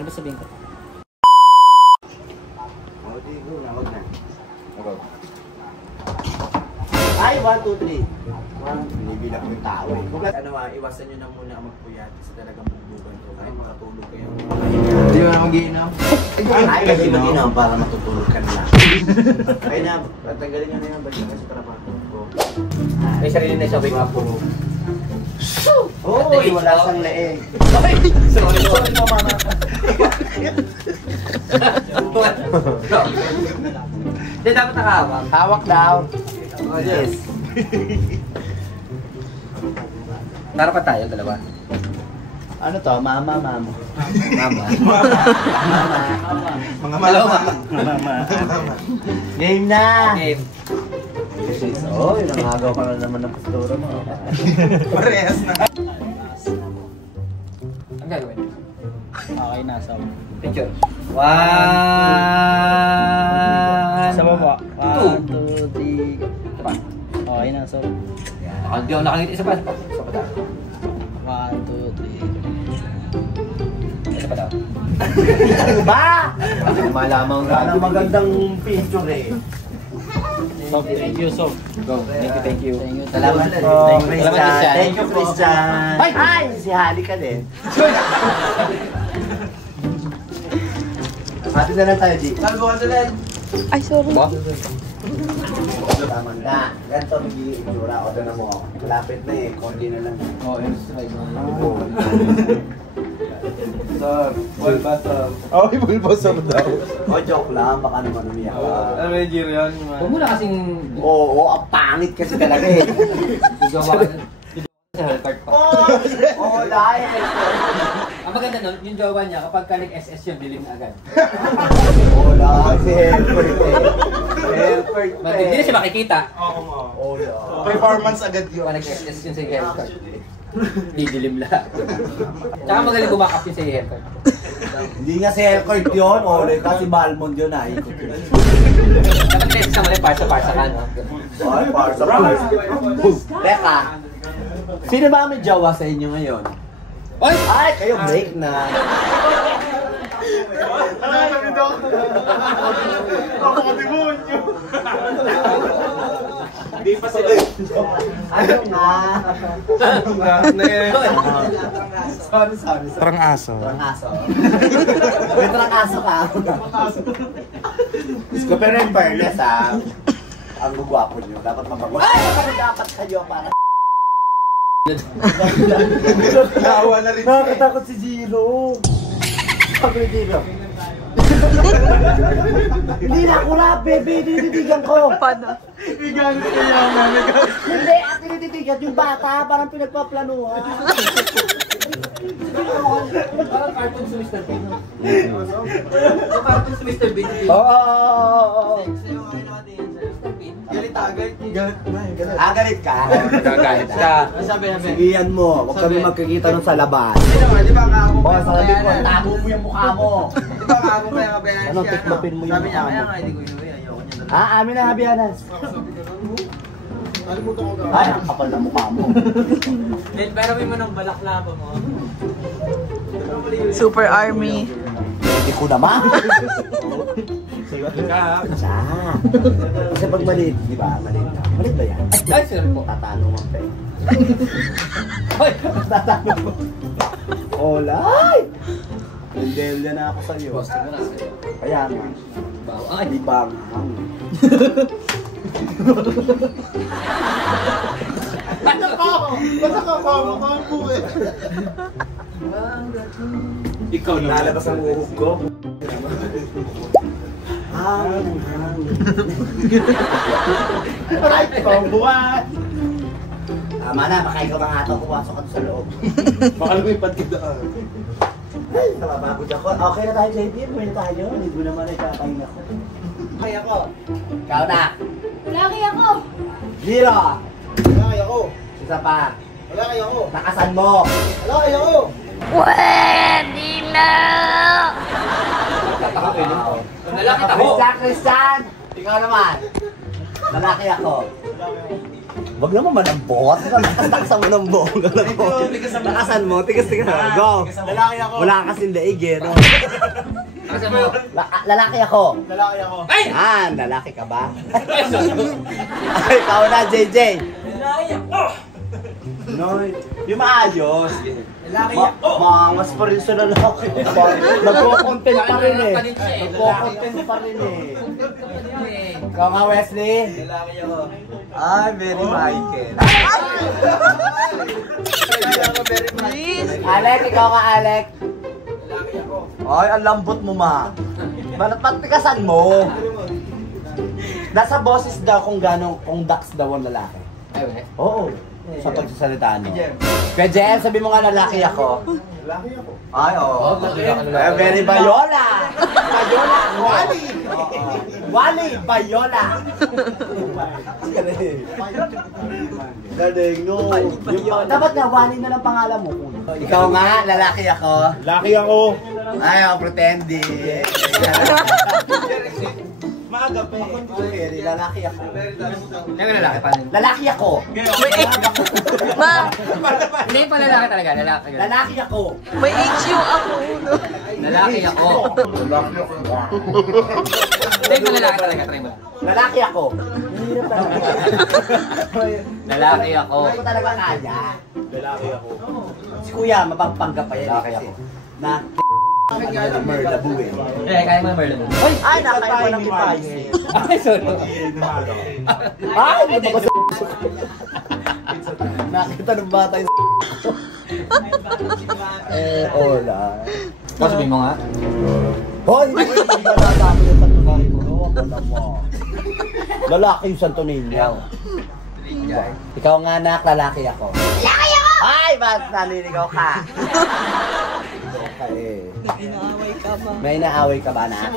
Ano ba sabihin ko? Di ko na, wag na. Ay, 1, 2, 3. Binibilang ko yung tao eh. Ano iwasan nyo na muna ang magpuyat sa talagang bugbugan ko kahit makatulog kayo. Hindi mo na mag-iinom? Ay, kasi mag-iinom para matutulog ka na lang. Kaya na, patanggalin nyo na yung balik ka sa trabaho ko. May sarili na siya wake up ko. Oo, wala sang leeg. Sorry po mama. Hindi dapat nakahawak. Hawak daw. Oh, yes. Tara pa tayo, dalawa. Ano to? Mama. Mama. Mga mama. Game na! Game. Oh, nangagaw ka na naman ng postura mo. Parehas na. Ang gagawin? Okay na, so. Picture. Sa baba. 1, 2, 3. Ito pa. Okay na, so. Hindi ako nakangiti. Isa pa. Isa pa daw. 1, 2, 3. Isa pa daw. Ano ba? Malamang Ang magandang picture eh. So, thank you, so. Go. Thank you. Thank you. Salamat. Oh, Christian. Christian. Thank you, Christian. Ay! Hi! Si Hali ka din. Hati na lang tayo, G. Nagawa sila. Ay, sorry. Ba? Tama na. Ganito magiging itsura. O, doon na mo. Malapit na eh. Konti na lang. Oo, yun. Strike. Sir, bulbasam. Oh, bulbasam daw. O, joke lang. Baka naman umiyak ka. Ano yung Jiro yan? Huwag mo na kasing... Oo, ang pangit kasi talaga eh. Gawa ka sa health card pa. Oo, dahil. Ang maganda nun, yung jowa niya, kapag ka nag-SS yun, dilim na agad. Oo, dahil. Si Helford eh. Helford Hindi na siya makikita. Oo, dahil. Performance agad yun. Kapag nag-SS yun sa health card. Didilim lahat. Tsaka magaling bumakap yun sa health card. Hindi nga si Helford yun. Oo, kasi Balmond yun ah. Kapag nag-SS sa mali, parsa-parsa ka, no? Ay, parsa. Teka. Sino ba may jowa sa inyo ngayon? Oy! Ay, kayo break na. Hindi pa sila. Ano nga? Sorry. Parang aso. Trangaso. May trangaso ka. Isko, pero in fairness ah, ang gugwapo nyo. Dapat mapagwapo. Ay, dapat kayo para... Naawa na rin. Nakakatakot si Jiro. Sabi ni Jiro. Hindi na ako rap, baby. Tinititigan ko. Paano? Iganit ka yaman. Hindi, at tinititigan yung bata. Parang pinagpaplanuhan. Parang cartoon si Mr. Bean. Yung cartoon si Mr. Bean. Oo. Galit agad. Galit ka. Gagahit ka. Sabi. Sigihan mo. Huwag kami magkikita nun sa labas. Di ba nga ako O, sa labas ko, tago mo yung mukha mo. Di ba nga ako kaya kabayan Ano, tiklopin mo yung Sabi niya, mukha kaya mo. nga hindi ko inuwi. Ayoko niya na. Ah, amin na, Habianas. Ay, ang kapal na mukha mo. Pero may manang balaklava mo. Super Army. Hindi ko naman. Siya. Kasi pag maliit, di ba? Maliit ka. Maliit ba yan? Ay, sir po. Tatanong ang pe. Hoy! Tatanong mo. Olay! Endelya na ako sa'yo. Boston mo na sa'yo. Kaya nga. Bawang. Di ba nga? Basta ka pa mo eh. Ikaw na. Lalabas ang uhog ko. Hangin. Aray ko, buwan! Tama na, baka ikaw mga ato, pumasok ka sa loob. Baka lumipad ka daan. Ay, nakabagod ako. Okay na tayo, JP. Uwi na tayo. Hindi ko naman ay kakain ako. Kaya ako. Ikaw na. Wala kaya ako. Zero. Wala kaya ko. Isa pa. Wala kaya ko. Nakasan mo. Wala kaya ko. Pwede na. Tatakainin ko. Lalaki taho. Christian! Ikaw naman. Lalaki ako. Wag naman malambot. Taksa mo ng buong. Lakasan mo. Tigas. Go. Lalaki ako. Wala kasing daig eh. No? Kasi mo. Lalaki ako. Lalaki ako. Ay! Yan, lalaki ka ba? Ay, ikaw na, JJ. No, yung maayos. Lalaki Mangas pa rin sa lalaki. Nagko-content pa rin eh. Nagko-content pa rin eh. Ikaw nga, Wesley. Lalaki ako. Ay, very Michael. Alec, ikaw nga, Alec. Lalaki ako. Ay, ang lambot mo, ma. Patikasan mo. Nasa boses daw kung ducks daw ang lalaki. Ay, wala. Oo. Sa pagsasalita mo. Kaya JM, sabi mo nga lalaki ako. Lalaki ako. Ay, oo. Bakit? Ay, very Bayola. Bayola. Wally. Wally, Bayola. Galing, no. Dapat nga, Wally na lang pangalan mo. Ikaw nga, lalaki ako. Lalaki ako. Ay, ako pretending. Maaga pa eh. Lalaki ako. Hindi ka lalaki pa rin. Lalaki ako. Ma, Hindi pa lalaki talaga, lalaki. Lalaki ako. may HU ako. Lalaki ako. Hindi pa lalaki talaga, try mo. Lalaki ako. Lalaki ako. Hindi ko talaga kaya. Lalaki ako. Si Kuya, mapapangga pa yan. Lalaki ako. Na Merla buwe. Eh, kaya mo yung Merlin. Hoy! Ay, nakain ko ng Spicy. Ay, sorry. Ay, hindi ba sa nakita ng bata yung hola. Sabihin mo nga. Hoy, hindi ba natapos yung Santo Niño? Wala mo. Lalaki yung Santo Niño. Ikaw nga, anak, lalaki ako. Lalaki ako! Ay, ba't naniligaw ka? Okay. Inaaway ka ba? May inaaway ka ba, anak?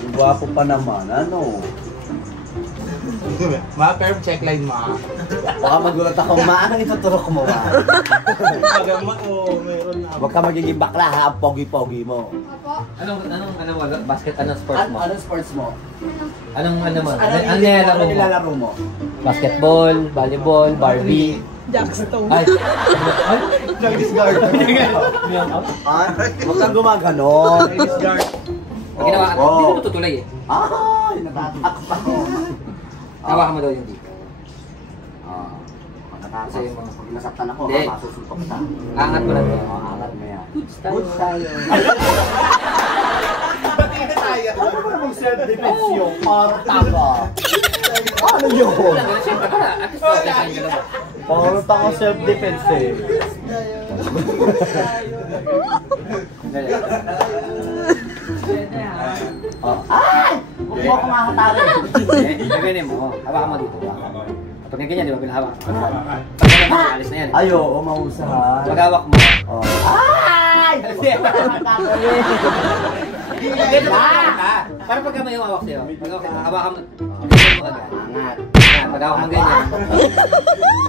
Ang gwapo pa naman, ano? Ma, pero check line ma. Baka magulat ako, ma. Anong ituturok mo, ma? Magamat o meron na. Huwag ka magiging bakla, ha? Ang pogi-pogi mo. Anong basket, anong sports mo? Anong sports mo? Anong mo? Ano Ano nilalaro mo? Basketball, volleyball, Barbie. Jackstone. Ay! Ay! Nag-discard. Huwag kang gumaganon. Nag-discard. Pag ginawa ka, hindi mo tutulay eh. Ay, natatakot ako. Hawakan mo daw yung dito. Kasi pag nasaktan ako, Hindi. masusuntok ka. Angat mo lang to. Angat mo yan. Good style. Good style. Ano ba namang self-defense yun? Parang tanga. Ano yun? Siyempre para, at least okay tayong dalawa. Parang tanga self-defense eh. Oh. Ay! Huwag mo akong makatarin. Gagawin mo. Hawakan mo dito. Pag ganyan, di ba pinahawak? Pag alis na yan. Ay, oo, mahusahan. Pag hawak mo. Oh. Ay! Dito ka. Para pag may hawak sa'yo. Pag hawakan mo. Ganyan mo agad. Angat. Pag hawak mo ganyan.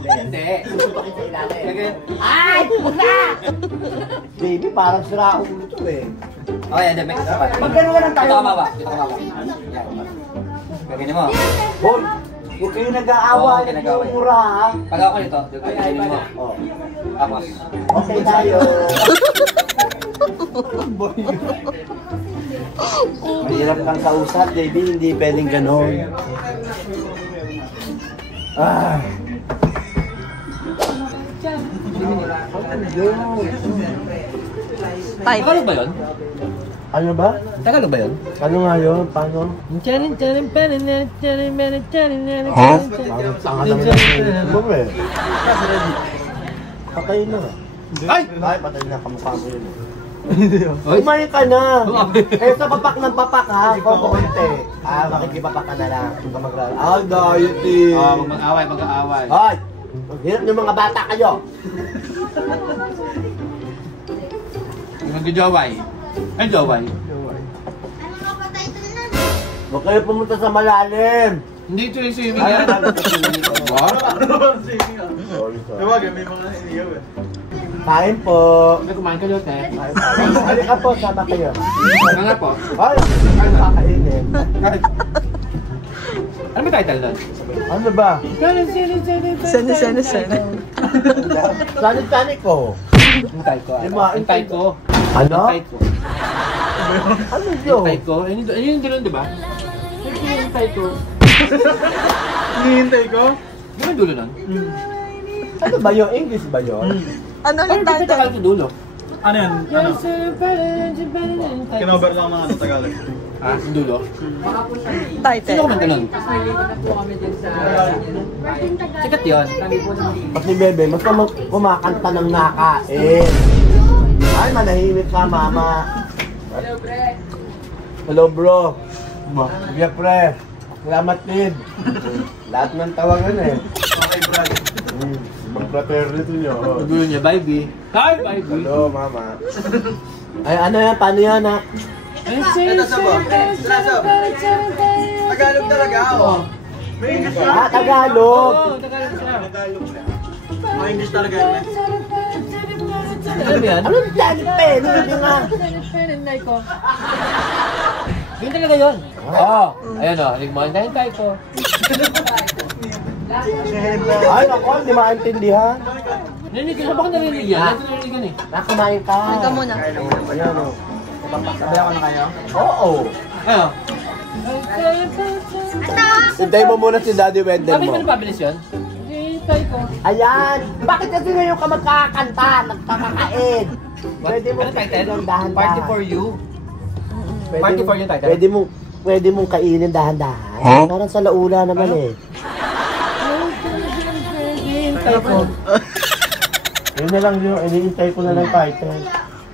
Hindi. Susutokin sa ilalim. Ganyan. Ay! Huwag na! Baby, parang sira ulo to eh. Okay, hindi. May kasapat. Pag gano'n lang tayo. Dito ka mawa. Dito ka mawa. Yan. Ganyan mo. Hoy! Huwag kayo nag-aaway. Oo, nag-aaway. Yung mura ha. Pag ako nito, ganyan mo. Oh. Tapos. Okay tayo. Mahirap kang kausap, baby. Hindi pwedeng gano'n. Ah. Type. Tagalog ba yun? Ano ba? Tagalog ba yun? Ano nga yun? Paano? Charin, charin, charin, charin, charin, charin, charin, Parang tanga naman ang mo eh. Patay na. Ay! Ay, patay na. Kamukha mo yun eh. Oy! Kumain ka na! Eh, sa papak ng papak ha? Kukunti. Makikipapak ka na lang. Kung ka mag-rally. Ah, diet eh. Mag-aaway, mag-aaway. Ay! Hirap ng mga bata kayo. Mag-joway. Ay, joway. Huwag kayo pumunta sa malalim. Hindi ito yung swimming yan. Tawag, may mga inigaw eh. Kain po. May kumain ka doon, eh. Halika po, sama kayo. Ano nga po? Ay! Ay, kakainin. Ano ba title nun? Ano ba? Sana. Sani ko. Hintay ko. Hintay ko. Ano? Hintay ko. Ano yun? Hintay ko. Ayun yung dulo, di ba? Hintay ko. Hinihintay ko? Di ba yung dulo nun? Ano ba yun? English ba yun? Ano Parang yung pipita ka title? sa dulo. Ano yan? Ano? Kinover lang mga Tagalog. Ah, yung dulo? Sino Title. kumanta nun? Sikat yun. Pag ni Bebe, mas kumakanta ng nakain. Ay, manahimik ka, mama. Hello, bro. Sige, pre. Salamat, kid. Lahat ng tawagan eh. Okay, Brad. Mag-fraternity nyo. Yung dulo niya, Bybee. Hi, Bybee. Hello, mama. Ay, ano yan? Paano yan, ha? Ito sa bo. Tagalog talaga ako. May English ka? Ah, Tagalog. Oo, Tagalog siya. May English talaga yun. Alam mo yan? Ano yung Johnny Pen? Hindi nga. Yun talaga yun. Oo. Ayan o, halig mo. Hintay ko. Ay, ako, hindi maintindihan. Narinig ka. Baka narinig yan. Ito narinig yan eh. Nakumain ka. Ka muna. Ayan, o. Sabay ako na kayo? Oo. Ano? Hintay mo muna si Daddy Wendell Sabi mo. mo na pabilis yun? Hintay ko. Ayan! Bakit kasi ngayon ka magkakanta? Nagkakakain? Pwede mo Ano title? dahan-dahan. Party for you. Party for you title? Pwede mong kainin dahan-dahan. Parang sa laula naman eh. Hintay ko. Yun na lang yun. Iniintay ko na lang title.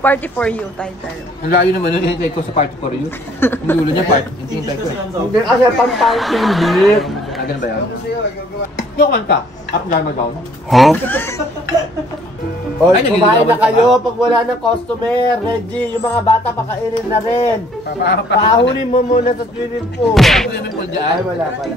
Party for you title. Ang layo naman nun, hintay ko sa party for you. Yung dulo niya, hintay ko eh. Hindi kasi pantang hindi. Ah, ganun ba yun? Yung kumanta, up, down, down. Oy, Ay, kumain na naliligawan ka kayo ba? pag wala ng customer. Reggie, yung mga bata pakainin na rin. Pahunin mo muna sa swimming pool. Ako naman po dyan. Ay, wala pala.